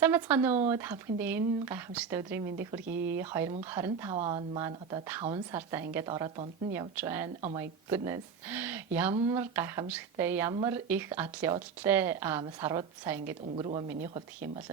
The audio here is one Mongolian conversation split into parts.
Сайн бацгаана уу та бүхэнд энэ гайхамшигтай өдрийн мэндийг хүргэе. 2025 он маань одоо 5 сартаа ингээд ороод дунд нь явж байна. Oh my goodness. Ямар гайхамшигтай, ямар их адал явдалтай сарууд сая ингээд өнгөрөв миний хувьд гэх юм бол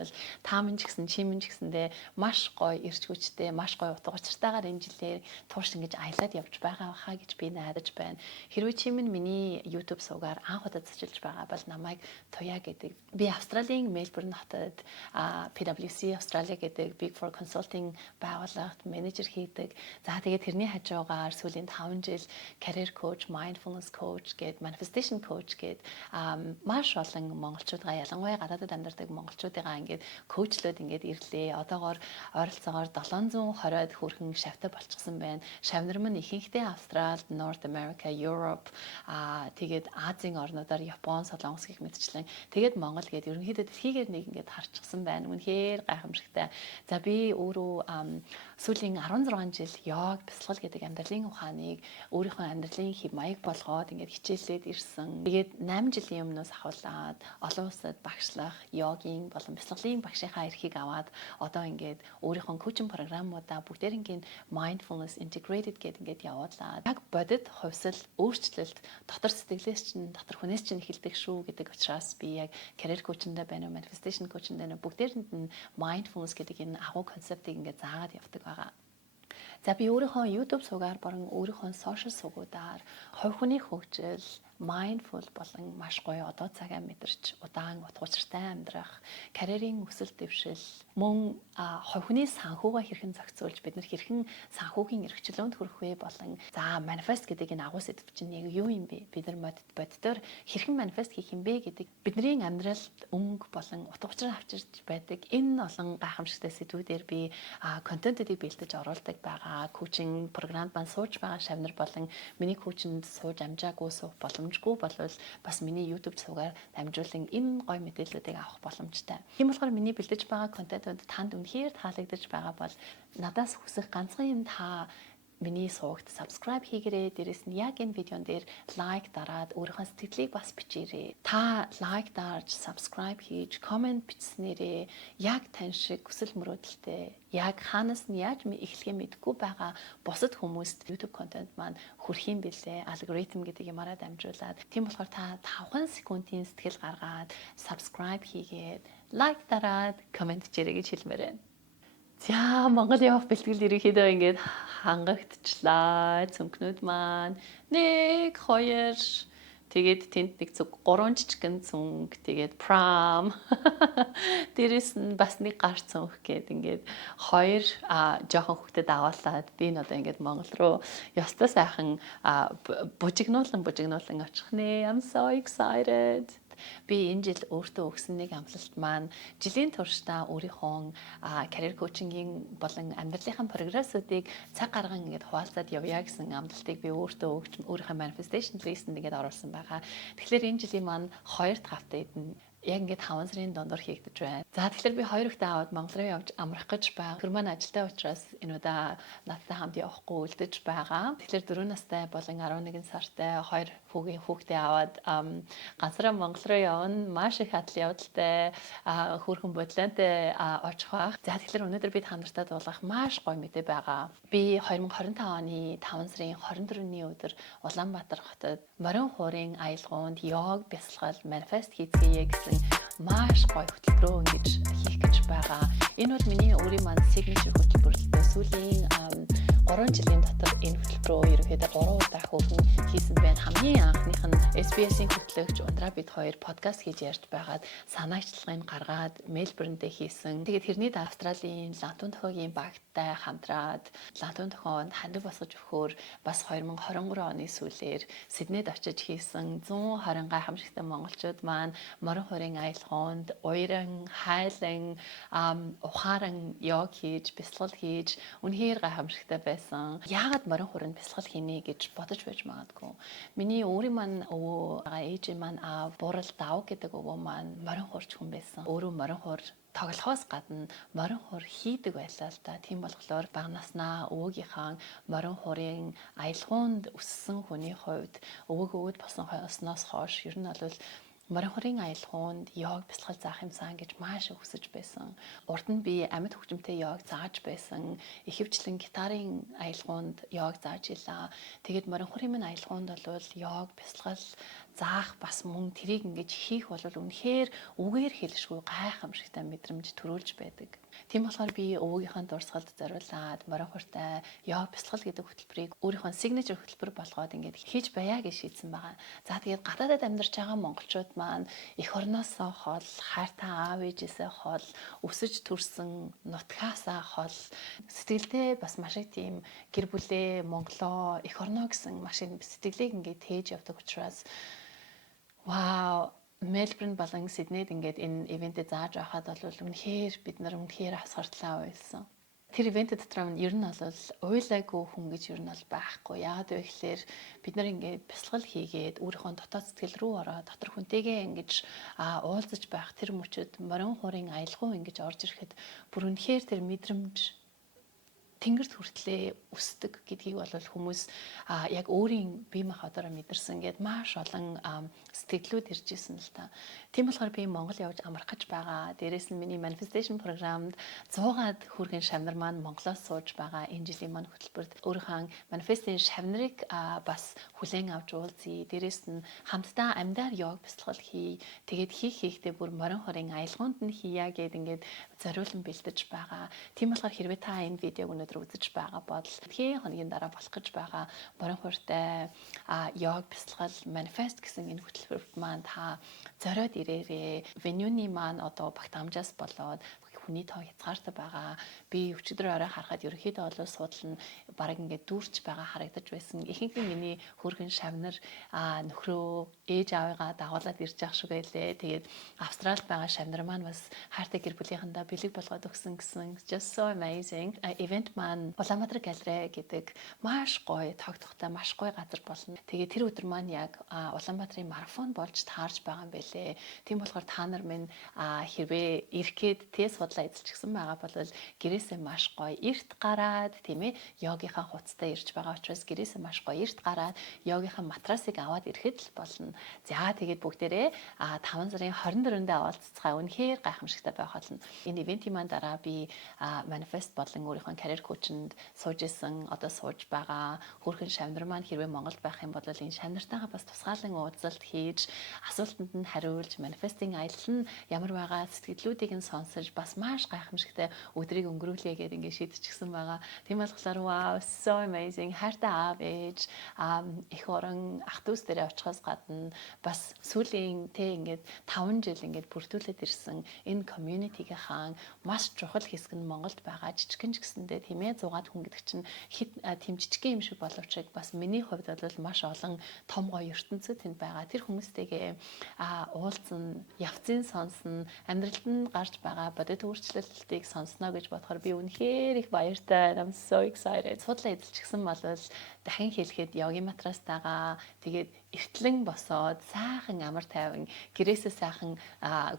та минь ч гэсэн чи минь ч гэсэндээ маш гоё ирч хүчтэй, маш гоё утга учиртайгаар энэ жилээр тууштай ингэж аялаад явж байгаа хаа гэж би найдаж байна. Хэрвээ чи минь миний YouTube суугаар анх удаа зочилж байгаа бол намайг Туя гэдэг. Би Австралийн Мельбурн хотод PwC Australia гэдэг Big Four Consulting байгууллагт менежер хийдэг. За тэгээд тэрний хажуугаар сүүлийн 5 жил career coach, mindfulness coach гээд manifestation coach гээд маш олон монголчуудаа ялангуяа гадаадд амьдардаг монголчуудаа ингээд коучлоод ингээд ирлээ. Одоогоор ойролцоогоор 720-од хүрхэн шавьтай болчихсон байна. Шавнар мань ихэнхдээ Австралид, North America, Europe тэгээд Азийн орнуудаар Япон, Солонгос гэх мэтчлэн тэгээд Монгол гээд ерөнхийдөө дэлхийгээр нэг ингээд харчихсан байна. Үнэхээр гайхамшигтай. За би өөрөө сүүлийн 16 жил йог, бясалгал гэдэг амьдралын ухааныг өөрийнхөө амьдралын хэв маяг болгоод ингээд хичээлээд ирсэн. Тэгээд 8 жилийн өмнөөс ахуулаад олон улсад багшлах, йогийн болон бясалгалын багшийнхаа эрхийг аваад одоо ингээд өөрийнхөө коучинг програмуудаа бүгдээрингийн mindfulness integrated гэдэг ингээд явуулаад яг бодит хувьсэл өөрчлөлт дотор сэтгэлээс чинь дотор хүнээс чинь эхэлдэг шүү гэдэг учраас би яг career coach-ндээ байна уу, manifestation coach-ндээ байна уу бүгдээрэнд нь mindfulness гэдэг энэ агуу концептыг ингээд заагаад явдаг байгаа. За би өөрийнхөө YouTube суугаар болон өөрийнхөө social суугуудаар хувь хүний хөгжил, mindful болон маш гоё одоо цагаа мэдэрч удаан утга учиртай амьдрах, карьерийн өсөлт дэвшил, мөн хувь хүний санхугаа хэрхэн зохицуулж бид нар хэрхэн санхүүгийн эрхчлөөнд хүрэх вэ болон за manifest гэдэг энэ агуу сэдв чинь яг юу юм бэ? Бид нар боддоор хэрхэн manifest хийх юм бэ гэдэг бидний амьдралд өнгө болон утга учир авчирч байдаг энэ олон гайхамшигтай сэдвүүдээр би контентуудыг бэлдэж оруулдаг байгаа. Коучинг програмд маань сууж байгаа шавнар болон миний коучинд сууж амжаагүй суух боломжгүй болвол бас миний YouTube суугаар дамжуулан энэ гоё мэдээллүүдийг авах боломжтой. Тийм болохоор миний бэлдэж байгаа контентууд танд үнэхээр таалагдж байгаа бол надаас хүсэх ганцхан юм та миний суугт subscribe хийгээрэй. Дээрэс нь яг энэ видеон дээр лайк дараад өөрийнхөө сэтгэлийг бас бичээрэй. Та лайк дарж, subscribe хийж, comment бичснээрээ яг тань шиг хүсэл мөрөөдөлтэй яг хаанаас нь яаж эхлэхээ мэдэхгүй байгаа бусад хүмүүст YouTube контент маань хүрэх юм бэлээ. Алгоритм гэдэг юмараа дамжуулаад. Тийм болохоор та 5 секундын сэтгэл гаргаад subscribe хийгээд лайк дараад comment хийрэй гэж хэлмээр байна. За Монгол явах бэлтгэл ерөнхийдөө ингээд хангагдчихлаа. Цүнхнүүд маань 1 2 тэгээд тэнд нэг 3 жижигэн цүнх тэгээд prom дээрэс нь бас нэг гар цүнх гээд ингээд 2 жоохон хүүхдэд аваалаад би н одоо ингээд Монгол руу ёстой сайхан бужигнуулан очих нэ. I'm so excited. Би энэ жил өөртөө өгсөн нэг амлалт маань жилийн туршдаа өөрийнхөө career coaching-ийн болон амьдралынхаа прогрессуудыг цаг гарган ингээд хуваалцаад явъя гэсэн амлалтыг би өөртөө өгч өөрийнхөө manifestation list-нд ингээд оруулсан байгаа. Тэгэхээр энэ жилийн маань 2 дахь апдейт нь яг ингээд 5 сарын дундуур хийгдэж байна. За тэгэхээр би 2 хүүхдээ аваад Монгол руу явж амрах гэж байгаа. Тэр маань ажилтай учраас энэ удаа надтай хамт явахгүй үлдэж байгаа. Тэгэхээр 4 настай болон 11 сартай 2 хүүхдээ аваад ганцаараа Монгол руу явна. Маш их адал явдалтай хөөрхөн бодлонтой очих байх. За тэгэхээр өнөөдөр би та нартай дуулгах маш гоё мэдээ байгаа. Би 2025 оны 5 сарын 24-ний өдөр Улаанбаатар хотод морин хуурын аялгаунд йог, бясалгал, manifest хийцгээе гэсэн маш гоё хөтөлбөрөө ингэж хийх гэж байгаа. Энэ бол миний өөрийн маань signature хөтөлбөр л дээ. Сүүлийн 3 жилийн дотор энэ хөтөлбөрөө ерөнхийдөө 3 удаа хөргөн хийсэн байна. Хамгийн анхных нь SBS-ийн хөтлөгч Ундраа бид хоёр подкаст хийж ярьж байгаад санаагчлагыг гаргаад Мельбурндээ хийсэн. Тэгээд тэрний Австралийн Лантун тохиогийн багттай хамтраад Лантун тохионд хандаг босгож өгөхөөр бас 2023 оны сүүлээр Сиднейд очиж хийсэн 120 гайхамшигтай монголчууд маань морин хуурын аялгаунд уяран, хайлан, ухаан йог хийж, бясалгал хийж үнэхээр гайхамшигтай байсан. Яагаад морин хууранд бясалгал хийнэ гэж бодож байж магадгүй. Миний өөрийн маань өвөө ээжийн маань Бурал Дав гэдэг өвөө маань морин хуурч хүн байсан. Өөрөө морин хуур тоглохоос гадна морин хуур хийдэг байлаа л да. Тийм болохоор бага наснаа өвөөгийнхаа морин хуурын аялгаунд өссөн хүний хувьд өвөөгөөд босон хойсноос хойш ер нь бол Моронхорын аялгаунд йог бясалгал заах юмсан гэж маш их хүсэж байсан. Урд нь би амьд хөгжимтэй йог зааж байсан. Ихэвчлэн гитарын аялгаунд йог зааж илаа. Тэгээд моронхорын минь аялгаунд бол йог бясалгал заах бас мөн тэрийг ингэж хийх бол үнэхээр үгээр хэлшгүй гайхамшигтай мэдрэмж төрүүлж байдаг. Тийм болохоор би өвгийнхээ дурсгалд зориулаад моронхортой йог бясалгал гэдэг хөтөлбөрийг өөрийнхөө сигнэчер хөтөлбөр болгоод ингэж хийж баяа гэж шийдсэн байгаа. За тэгээд гадаадад амьдарч байгаа монголчууд маань эх орноосоо хол, хайртай аав ээжээсээ хол, өсөж төрсөн нутгаасаа хол сэтгэлдээ бас маш их тийм гэр бүлээ, Монголоо, эх орноо гэсэн маш их сэтгэлийг ингээд тээж явдаг учраас вау, Мельбурн болон Сиднейд ингээд энэ ивентэд зааж байхад бол үнэхээр бид нар үнэхээр асгартлаа байсан. Тэр ивент дотор нь ер нь бол уйлаагүй хүн гэж ер нь бол байхгүй. Яагаад вэ гэхээр бид нар ингээд бясалгал хийгээд өөрийнхөө дотоод сэтгэл рүү ороод дотор хүнтэйгээ ингэж уулзаж байх тэр мөчөд морин хуурын аялгау ингэж орж ирэхэд бүр үнэхээр тэр мэдрэмж тэнгэрт хүртлээ өсдөг гэдгийг бол хүмүүс яг өөрийн бие махбодороо мэдэрсэн гэд маш олон сэтгэлүүд ирж исэн л та. Тийм болохоор би Монгол явж амрах гэж байгаа. Дээрээс нь миний manifestation програмд 100-аад хүргэн шавнар маань Монголоос сууж байгаа. Энэ жилийн маань хөтөлбөрт өөрийнхөө manifestation шавнарыг бас хүлээн авч уулзъя. Дээрээс нь хамтдаа амьдаар йог бясалгал хий. Тэгээд хийхдээ бүр морин хорын аялгаунд нь хийя гэд ингээд зориулан бэлдэж байгаа. Тийм болохоор хэрвээ та энэ видеог өнөөдөр үзэж байгаа бол хэдхэн хоногийн дараа болох гэж байгаа морин хортой йог бясалгал manifest гэсэн энэ хөтөлбөрт маань та зориод ирээрээ. Venue-ний маань одоо багт амжаас болоод хүний тоо хязгаартай байгаа. Би өчигдөр орой харахад ерөнхийдөө бол суудлал нь бараг ингээд дүүрч байгаа харагдаж байсан. Ихэнх нь миний хөргөн шавнар нөхрөө ээж аавыгаа дагуулад ирж явах шиг байлээ. Тэгээд Австралид байгаа шавнар маань бас хайртай гэр бүлийнхэндээ бэлэг болгоод өгсөн гэсэн just so amazing. Event маань Улаанбаатар галерей гэдэг маш гоё тогтохтой маш гоё газар болно. Тэгээд тэр өдөр маань яг Улаанбаатарын марафон болж таарж байгаа юм байлээ. Тийм болохоор та нар минь хэрвээ ирэх гээд тээс эзэлчихсэн байгаа бол гэрээсээ маш гоё эрт гараад тийм ээ йогийнхаа хуцтай ирж байгаа учраас гэрээсээ маш гоё эрт гараад йогийнхаа матрасыг аваад ирэхэд л болно. За тэгээд бүгдээрээ 5 сарын 24-нд уулзцгаа үнэхээр гайхамшигтай байх болно. Энэ ивентийн маань дараа би manifest болон өөрийнхөө career coach-нд сууж исэн одоо сууж байгаа хөрхэн шавнар маань хэрвээ Монголд байх юм бол энэ шавнартайгаа бас тусгаалan уулзалт хийж асуултанд нь хариулж manifesting аялал нь ямар байгаа сэтгэлдлүүдийг нь сонсож бас маш гайхамшигтай өдрийг өнгөрүүлээ гэдээ ингээд шийдчихсэн байгаа. Тийм болохоор wow so amazing хайртай аав ээж эх орон ах дүүс дээрээ очихоос гадна бас сүүлийн ингээд 5 жил ингээд бүртгүүлээд ирсэн энэ community-ийн маш чухал хэсэг нь Монголд байгаа жижигхэн ч гэсэндээ тийм ээ 100-аад хүн гэдэг чинь тийм жижигхэн юм шиг боловч бас миний хувьд бол маш олон том гоё ертөнцид тэнд байгаа. Тэр хүмүүстэйгээ уулзсан, явцын сонсон, амьдралд нь гарч байгаа бодит өөрчлөлтийг сонсноо гэж бодохоор би үнэхээр их баяртай. I'm so excited. Судлаа эзэлчихсэн бол дахин хэлэхэд йогийн матрастайгаа тэгээд эртлэн босоод сайхан амар тайван гэрээсээ сайхан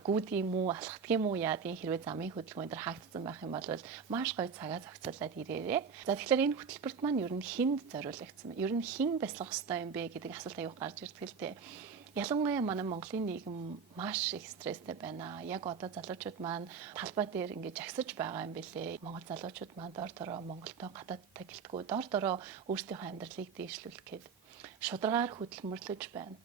гүйдэг юм уу алхдаг юм уу яадын хэрвээ замын хөдөлгөөн дээр хаагдсан байх юм бол маш гоё цагаа зохицуулаад ирээрээ. За тэгэхээр энэ хөтөлбөрт маань ер нь хинд зориулагдсан. Ер нь хин бясалгах ёстой юм бэ гэдэг асуулт аяух гарч ирдэг л дээ. Ялангуяа манай Монголын нийгэм маш их стресстэй байна. Яг одоо залуучууд маань талбай дээр ингэж жагсаж байгаа юм бэлээ. Монгол залуучууд маань дор дороо Монголтой гадаадтай гэлтгүү дор дороо өөрсдийнхөө амьдралыг дээшлүүлэх гээд шударгаар хөдөлмөрлөж байна.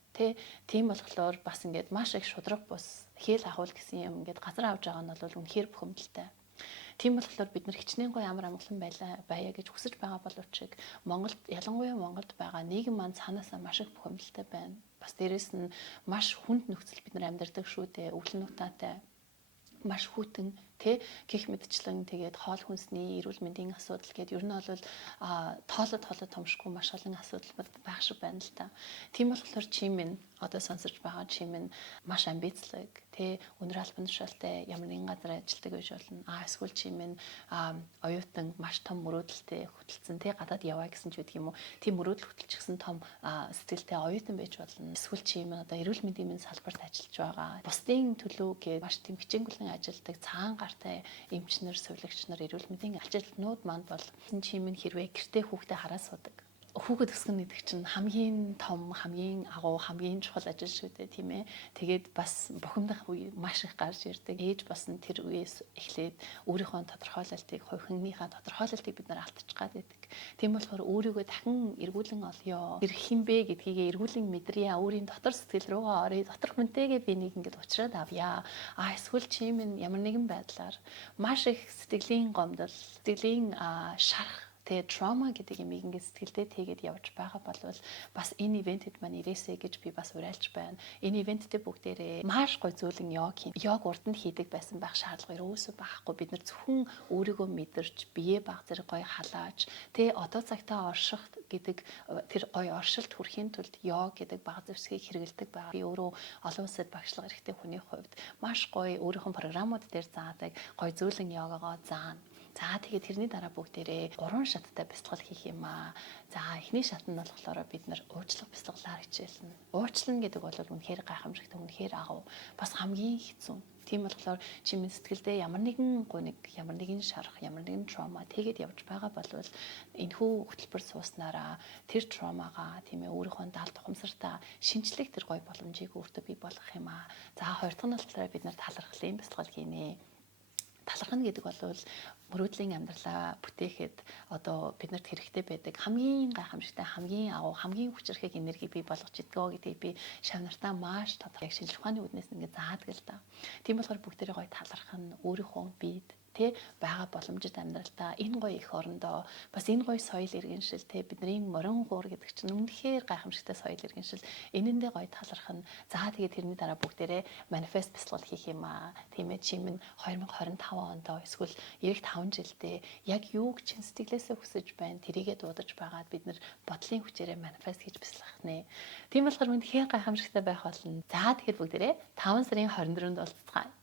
Тийм болохоор бас ингэж маш их шудраг бус хэл ахуул гэсэн юм ингэж газар авж байгаа нь бол үнэхээр бухимдалтай. Тийм болохоор бид нар хичнээн гоё амар амгалан байя гэж хүсэж байгаа боловч Монголд ялангуяа Монголд байгаа нийгэм маань цаанаасаа маш их бухимдалтай байна. Бас дээрэс нь маш хүнд нөхцөл бид нар амьдардаг шүү дээ. Өвлөн нутаатай маш хүйтэн гэх мэтчлэн тэгээд хоол хүнсний эрүүл мэндийн асуудал гэдэг ер нь бол тоолоод томшгүй маш олон асуудал байх шиг байна л та. Тийм болохоор чи минь одоо сонсож байгаа чи минь маш амбицлог өнөр албан тушаалтай ямар нэгэн газар ажилладаг байж болно. Эсвэл чи минь оюутан маш том мөрөөдөлтэй хөтөлсөн гадаад яваа гэсэн ч гэдэг юм уу. Тийм мөрөөдөл хөтөлчихсэн том сэтгэлтэй оюутан байж болно. Эсвэл чи минь одоо эрүүл мэндийн салбарт ажиллаж байгаа. Бусдын төлөө гэж маш тийм хичээнгүлэн ажилладаг цагаан гартай эмчнэр, сувилагч нар, эрүүл мэндийн ажилтнууд манд бол чи минь хэрвээ гэртээ хүүхдээ хараа суудаг. хүүхэд өсгөн гэдэг чинь хамгийн том, хамгийн агуу, хамгийн чухал ажил шүү дээ, тийм ээ. Тэгээд бас бухимдах үе маш их гарч ирдэг. Ээж бас тэр үеэс эхлээд өөрийнхөө тодорхойлолтыг, хувийнхныхаа тодорхойлолтыг бид нар алдчих гад байдаг. Тийм болохоор өөрийгөө дахин эргүүлэн олё. Тэр хинбэ гэдгийг эргүүлэн мэдрье. Өөрийн дотор сэтгэл рүүгээ орё. Дотор хүнтэйгээ би нэг ингэж уулзраад авъя. Эсвэл чи минь ямар нэгэн байдлаар маш их сэтгэлийн гомдол, сэтгэлийн шарах, тэгээ trauma гэдэг юмыг ингээд сэтгэлдээ тэгээд явж байгаа болвол бас энэ ивентэд маань ирээсэй гэж би бас уриалж байна. Энэ ивенттэй бүгдээрээ маш гой зүйлэн йог хийн. Йог урд нь хийдэг байсан байх шаардлага ерөөсөө байхгүй. Бид нар зөвхөн өөрийгөө мэдэрч, биеэ баг зэрэг гой халааж, тэгээ одоо цагтаа орших гэдэг тэр гой оршилт хүрэхийн тулд йог гэдэг баг зэвсгийг хэрэгэлдэг байгаа. Би өөрөө олон улсад багшлах эрхтэй хүний хувьд маш гой өөрийнхөө програмууд дээр заадаг гой зүйлэн йогагоо заана. За тэгээд тэрний дараа бүгдээрээ 3 шаттай бясалгал хийх юм аа. За эхний шат нь болохоор бид нар уучлах бясалгалаар хичээлнэ. Уучлана гэдэг бол үнэхээр гайхамшигтай, үнэхээр агуу. Бас хамгийн хэцүү. Тийм болохоор чимээ сэтгэлдээ ямар нэгэн гуниг, ямар нэгэн шарах, ямар нэгэн trauma тэгээд явж байгаа болвол энэхүү хөтөлбөр сууснараа тэр traumагаа тийм ээ өөрийнхөө даалт ухамсартаа шинжлэх тэр гой боломжийг өөртөө бий болгох юм аа. За хоёр дахь нь болохоор бид нар талархлын бясалгал хийнэ. Талархна гэдэг бол мөрөөдлийн амьдралаа бүтээхэд одоо биднэрт хэрэгтэй байдаг хамгийн гайхамшигтай, хамгийн агуу, хамгийн хүчрхэг энерги бий болгож идэгөө гэдгийг би шавнартаа маш тодорхой яг шинжлэх ухааны үднээс ингээд заадаг л да. Тийм болохоор бүгдээрээ гоё талархна, өөрийнхөө биед тэ байгаа боломжит амьдралдаа энэ гоё их орондоо бас энэ гоё соёл иргэншил тэ бидний морин гуур гэдэг чинь үнэхээр гайхамшигтай соёл иргэншил энэндээ гоё талархна. За тэгээд тэрний дараа бүгдээрээ манифест бясалгал хийх юм аа. Тийм ээ чи минь 2025 онд эсвэл эх 5 жилдээ яг юуг чин сэтгэлээсээ хүсэж байна тэрийгээ дуудаж байгаад бид нар бодлын хүчээрээ манифест хийж бясалгах нэ. Тийм болохоор үнэхээр гайхамшигтай байх болно. За тэгэхээр бүгдээрээ 5 сарын 24-нд уулзцгаая.